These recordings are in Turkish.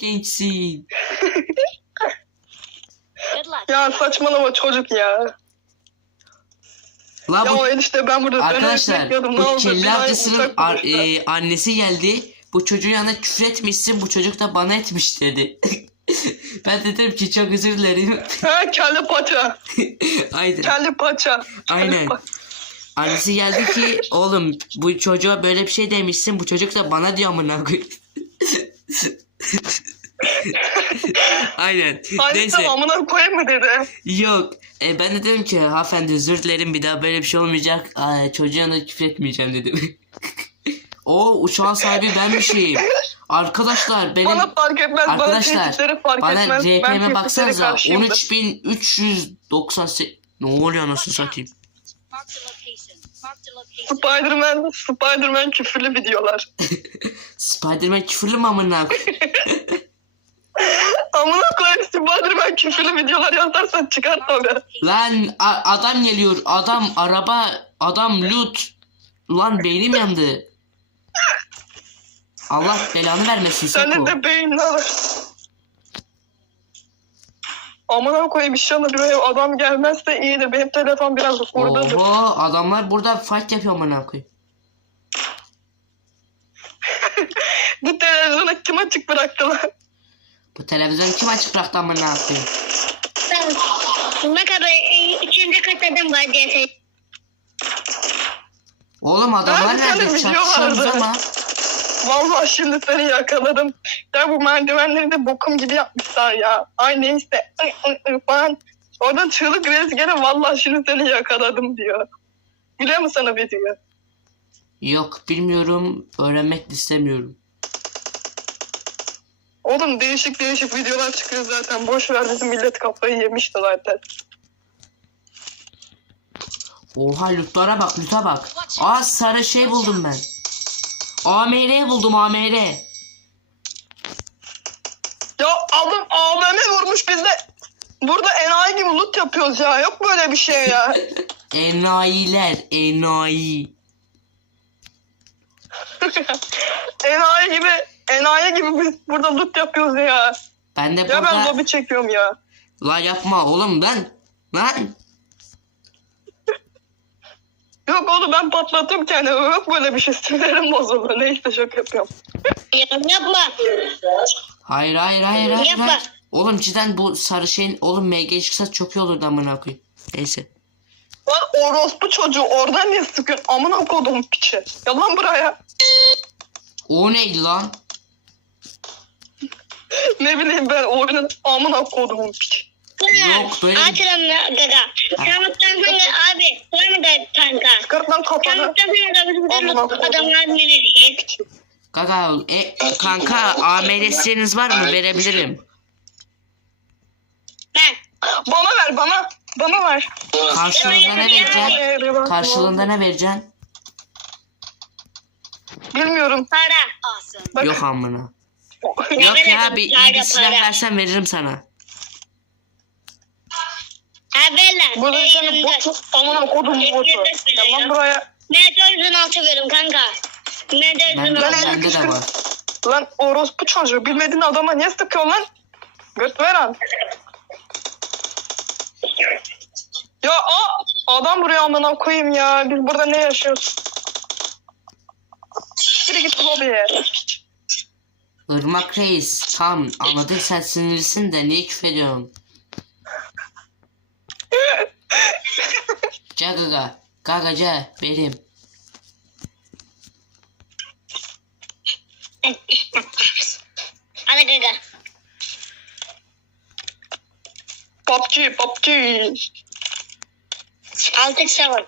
gençsin. Good luck. Ya saçmalama çocuk ya. La Ya bu o enişte ben burada arkadaşlar bekliyordum. Bu Binayı avcısının ar- e, annesi geldi. Bu çocuğun yanına küfür etmişsin. Bu çocuk da bana etmiş dedi. ben de dedim ki çok özür dilerim. Ha kelle paça. Aynen. Kelle paça. Aynen. Annesi geldi ki oğlum bu çocuğa böyle bir şey demişsin. Bu çocuk da bana diyor amına koyayım. Aynen. Annesi Neyse. amına koyayım mı dedi. Yok. E, ben de dedim ki hanımefendi özür dilerim bir daha böyle bir şey olmayacak. Aa, çocuğa da küfür etmeyeceğim dedim. o uçağın sahibi benmişim. Arkadaşlar benim Bana fark etmez. Bana arkadaşlar tehditleri fark bana etmez. RPM'e baksanıza karşıyım da. 13398 ne oluyor nasıl satayım? Spiderman, Spiderman küfürlü videolar. Spiderman küfürlü mü amına? Amına koyayım Spiderman küfürlü videolar yazarsan çıkar tabii. Lan adam geliyor adam araba adam loot. Lan beynim yandı. Allah belanı vermesin. Senin de beynin var. Amına koyayım inşallah bir eve adam gelmezse iyi de benim telefon biraz hurdadır. Oho adamlar burada fight yapıyor amına koyayım. Bu televizyonu kim açık bıraktılar? Bu televizyonu kim açık bıraktı amına koyayım? Ne kadar üçüncü katladım var diye Oğlum adamlar Ben sana nerede çatışıyoruz ama. Vallahi şimdi seni yakaladım. Ya bu merdivenleri de bokum gibi yapmışlar ya. Ay neyse. Ay, ay, ay falan. Oradan çığlık reis gene vallahi şimdi seni yakaladım diyor. Biliyor musun sana video? Yok bilmiyorum öğrenmek de istemiyorum. Oğlum değişik değişik videolar çıkıyor zaten. Boş ver bizim millet kafayı yemişti zaten. Oha lootlara bak loot'a bak. Aa sarı şey buldum ben. AMR buldum AMR. Ya adam AVM vurmuş biz de burada enayi gibi loot yapıyoruz ya. Yok böyle bir şey ya. Enayiler enayi. enayi gibi enayi gibi biz burada loot yapıyoruz ya. Ben de Ya ben lobi çekiyorum ya. La yapma oğlum lan. Lan. Yok oğlum ben patlatıyorum kendimi. Yok böyle bir şey. Sinirim bozuldu. Neyse şok yapıyorum. Yapma. Hayır hayır hayır hayır. Yapma. hayır. Oğlum cidden bu sarı şeyin oğlum MG çıksa çok iyi olurdu amına koyayım. Neyse. Lan orospu çocuğu oradan niye sıkıyorsun? Amına kodum piçi. Yalan buraya. O neydi lan? Ne bileyim ben oyunun amına kodum piçi. Yok, böyle- Açalım gaga. Kamuttan sonra abi. Var mı da kanka? Çıkart lan kafanı. Kamuttan sonra bizim Amına de koydum. adamlar Gaga e, kanka AMR siteniz var mı verebilirim. Ben. Bana ver bana. Bana ver. Karşılığında ne vereceksin? Karşılığında ne vereceksin? Bilmiyorum. Para. Bak. Yok amına. Yok ya bir iyi bir silah para. versen veririm sana. Haberler. Bu da senin botu. Amına kodum botu. Yalan buraya. M416 veriyorum kanka. Ben, M416. bende de var. Lan orospu çocuğu. Bilmediğin adama niye sıkıyorsun lan? Göt veren. Ya adam buraya amına koyayım ya. Biz burada ne yaşıyoruz? Biri git lobiye. Irmak Reis tam anladık sen sinirlisin de niye küfür ediyorsun? Ca gaga. Gaga ca benim. Hadi gaga. PUBG, PUBG. Altık savun.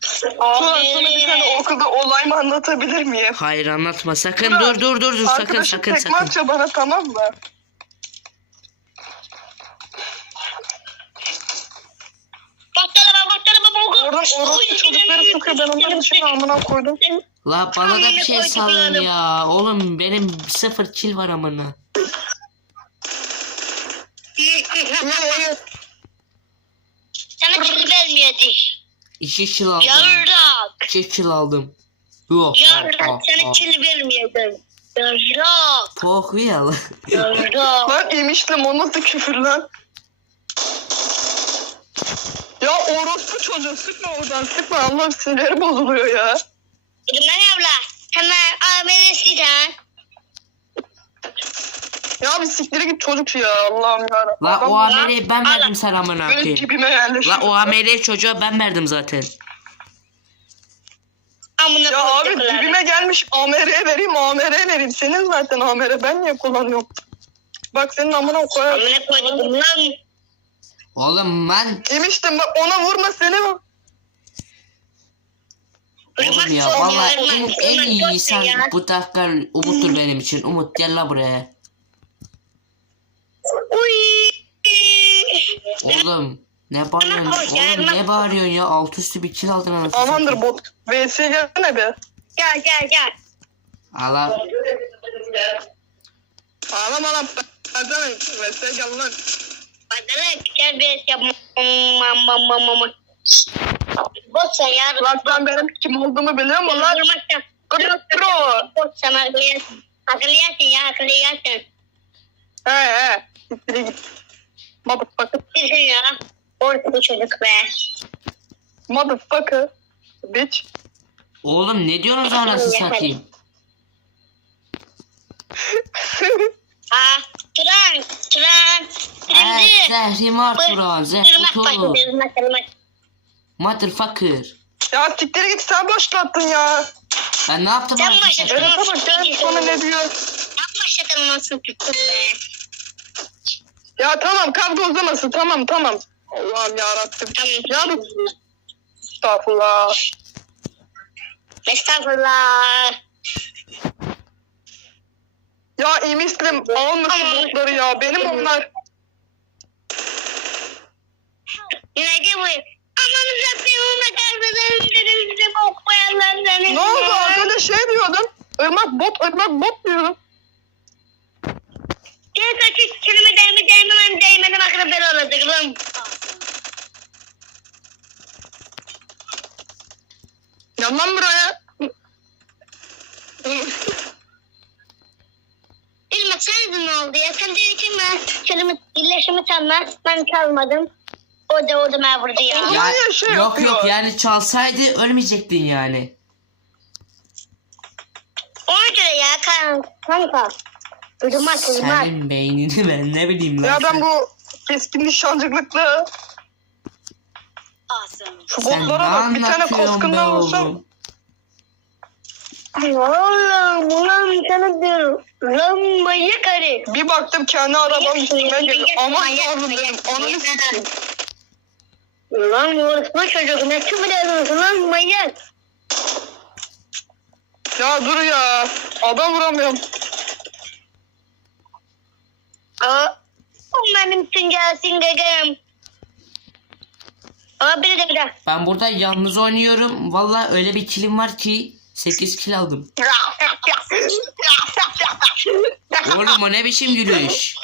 Sana, sana bir tane okulda olay mı anlatabilir miyim? Hayır anlatma sakın dur dur dur dur sakın Arkadaşım sakın tekme sakın. atıyor bana tamam mı? Baktalama baktalama boku. Oradan orospu çocukları sıkıyor. Ben onların içine amına koydum. La bana da bir şey salın ya. Oğlum benim sıfır kill var amına. Kill vermiyorduk. İki kill aldım. Yarrak. İki kill aldım. Yok. Yarrak sana aa. kill vermiyordum. Yazık. Pohuyal. Yazık. Lan emiştim o nasıl küfür lan? Ya orospu çocuğu sıkma oradan sıkma Allah'ım sinirleri bozuluyor ya. İlmen abla. Hemen abonesi sen. Ya bir siktire git çocuk ya Allah'ım yarabbim. La Adam o ameleyi ben verdim sana amına koyayım. yerleşti. La o ameleyi çocuğa ben verdim zaten. Amına Ya abi koydukları. dibime gelmiş AMR'ye vereyim AMR'ye vereyim. Senin zaten AMR ben niye kullanıyorum? Bak senin amına koyarım. Amına koydum lan. Oğlum ben Demiştim bak ona vurma seni bak. Oğlum ya Irmak çok en, ya, en Irmak iyi çok insan ya. bu dakika Umut'tur benim için. Umut gel la buraya. Uy. Oğlum ne bağırıyorsun? Gel, Oğlum Irmak. ne bağırıyorsun ya? Alt üstü bir kill aldın anasını Amandır bot. VS'ye gelsene be. Gel gel gel. Allah. Ağlama lan. Perdene VS'ye gel lan. Bana serbest yapma. Mama mama. Bot sen ya. Lan sen benim kim olduğumu biliyor musun lan? Vurmakta. Pro. Bot sana akıllıyarsın. Akıllıyarsın ya akıllıyarsın. He he. Git. Motherfucker. Bilsin ya. Orta bu çocuk be. Motherfucker. Bitch. Oğlum ne diyorsunuz anasını satayım? Aa. Tren. Tren. Evet Turan. Zehrutu. başladı. Tırnak tırnak. Motherfucker. ya siktire git sen başlattın ya. Ben ne yaptım Sen anasını başladın. satayım? Evet bak sonra ne diyor? Tuttun be. Ya tamam kavga uzamasın tamam tamam. Allah'ım yarabbim. Tamam. Ya bu estağfurullah. Estağfurullah. Ya emislim almasın botları ya. Benim onlar. Yine bu. Amanıza sevime kardeşlerim dedim size bok koyanlar seni. Ne oldu az önce şey diyordum. Irmak bot ırmak bot diyordum. Gel kaçış kelime değme değmem değmedim akıllı ben. Gel lan buraya. İlmek sen ne oldu ya? Sen dedin ki ben kelime birleşimi çalmaz. Ben çalmadım. O da o da ben vurdu ya. Ya- Ya, şey yok yapıyor? yok yani çalsaydı ölmeyecektin yani. Ona göre ya kan, kanka. Durmak durmak. Senin beynini ben ne bileyim lan. Ya ben bu keskin nişancılıkla şu botlara bak bir tane koskından vursam. Oğlum ulan sana diyorum. Lan manyak arı. Bir baktım kendi arabam üstüme geliyor. Aman tanrım dedim. Manyak. sikeyim. Lan orospu çocuk ne küfür ediyorsun lan manyak. Ya dur ya. Adam vuramıyorum. Aa, benim süngersin gagam. Aa bir de bir de. Ben burada yalnız oynuyorum. Valla öyle bir kilim var ki 8 kill aldım. Oğlum o ne biçim gülüş?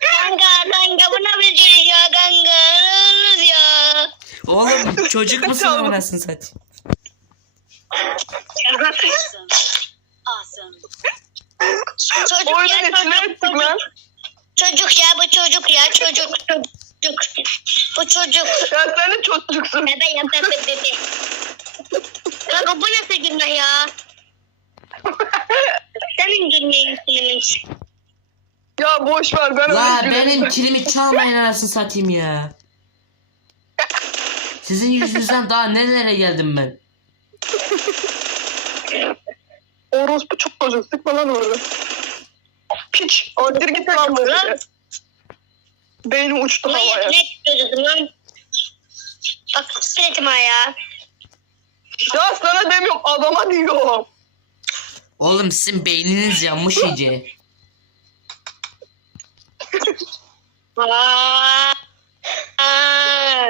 Kanka kanka bu ne biçim ya kanka. Ölürüz ya. Oğlum çocuk musun anasını satayım? Çocuk Oyunun ya içine çocuk, ettik lan. çocuk. Ya bu çocuk ya çocuk çocuk. Bu çocuk. Ya senin çocuksun. Bebe ya bebe bebe. Kanka bu nasıl gülme ya? Senin gülmeyin filmmiş. Ya boş ver ben La öyle benim kilimi çalmayın anasını satayım ya. Sizin yüzünüzden daha nerelere geldim ben? Orospu çok çocuk. Sıkma lan orada. Piç. Orada git lan böyle. Beynim uçtu Ama havaya. ne çocuksun lan? Bak sürekli ya. Ya sana demiyorum adama diyorum. Oğlum sizin beyniniz yanmış iyice. Aa. Aa.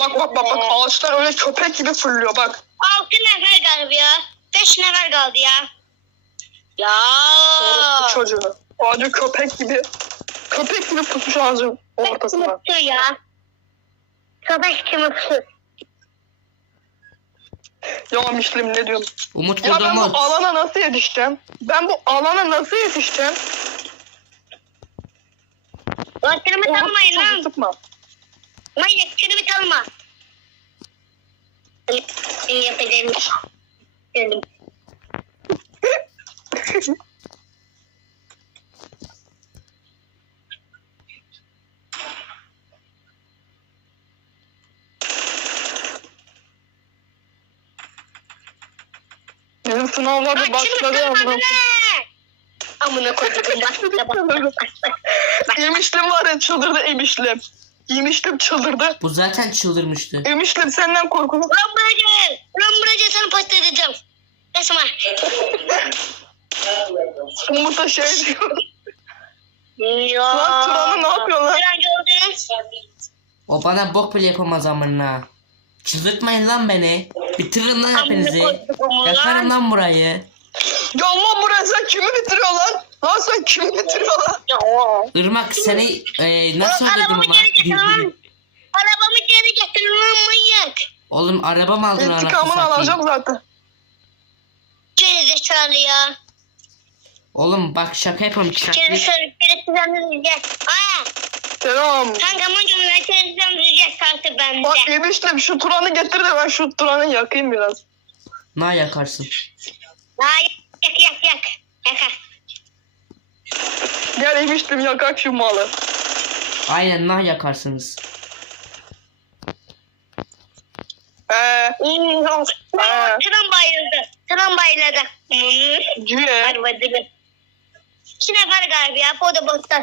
Bak bak bak bak ağaçlar öyle köpek gibi fırlıyor bak. Altı nefer kaldı ya. Beş nefer kaldı ya. Ya. Orospu çocuğu. Ağacı köpek gibi. Köpek gibi pusmuş ağacın ortasına. Mutlu ya. Köpek kımıksız. Ya Mişlim ne diyorum? Umut Ya burada ben bu Umut. alana nasıl yetişeceğim? Ben bu alana nasıl yetişeceğim? Lan kırmızı Çok lan. sıkma. Manyak kırmızı alma. Benim yapacağım. Dedim. Bizim sınavlar da Lan başladı ama. Amına koydum bak bak. Yemişlim var ya çıldırdı Emişlim. Yemişlim çıldırdı. Bu zaten çıldırmıştı. Emişlim senden korkulur. Lan buraya Lan buraya sana patlatacağım. Esma. Umut'a şey diyor. Ya. Lan Turan'ı ne yapıyor lan? Turan gördün. O bana bok bile yapamaz amına. Çıldırtmayın lan beni. Bitirin lan hepinizi. Yakarım lan burayı. Ya Allah buraya sen kimi bitiriyor lan? Lan sen kimi bitiriyor lan? Irmak seni e, nasıl Oğlum, arabamı geri getir lan. Arabamı geri getir lan manyak. Oğlum araba mı aldın anasını İntikamını satayım? alacağım zaten. Geri zekalı ya. Oğlum bak şaka yapıyorum Geri şaka. sarıp geri sizden Aa. Selam. Kanka manyak ben sizden rüzgar kartı bende. Bak Emişlim şu Turan'ı getir de ben şu Turan'ı yakayım biraz. Na yakarsın. Aa yak yak yak. Yakar. Gel Emişlim yakak şu malı. Aynen na yakarsınız. Eee. Aa. Tram bayıldı. Tram bayıldı. Hmm. Cüye. Arvadını. İki nefer galiba ya. O da bosta.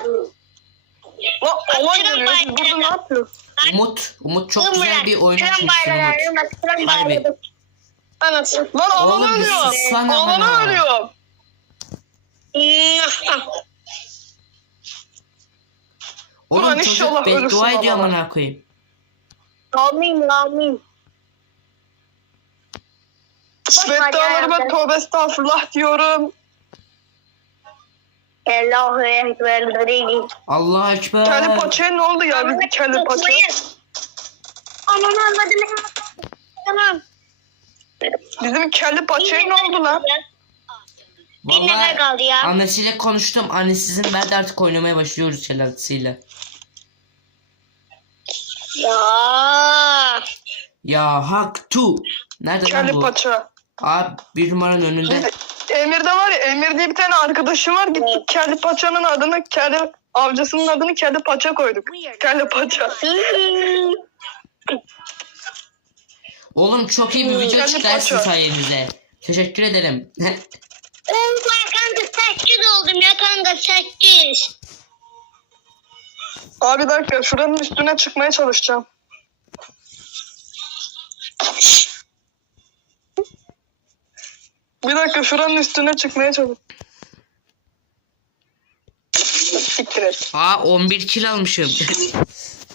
Lan alan Tram geliyor. Siz burada ne yapıyorsun? Umut, Umut çok güzel bir oyun Tram açmışsın bayrağı. Umut. Tram Harbi. bayrağı. Anasını. Lan Oğlum alan bir ölüyor. sussana Alan bana. ölüyor. Oğlum Ulan çocuk inşallah ölürsün beddua ediyor baba. amına koyayım. Amin amin. Beddualarıma tövbe estağfurullah diyorum. Allahu Ekber. Allah ekber. Kelli paçaya ne oldu ya? Bizim kelli paça. Aman anladım. Tamam. Bizim kelli paçaya ne oldu lan? Vallahi kaldı ya. annesiyle konuştum. Annesizin ben de artık oynamaya başlıyoruz şelaltisiyle. Ya. Ya hak tu. Nerede lan bu? paça. Abi bir numaranın önünde. Emir'de var ya Emir diye bir tane arkadaşım var. Gittik kelli paçanın adını kelli avcısının adını kelli paça koyduk. Kelli paça. Oğlum çok iyi bir Hmm, video kendi çıktı ha sizin sayenizde. Teşekkür ederim. Oğlum kanka sekiz oldum ya kanka sekiz. Abi bir dakika şuranın üstüne çıkmaya çalışacağım. Bir dakika şuranın üstüne çıkmaya çalış. Siktir et. Aa 11 kil almışım.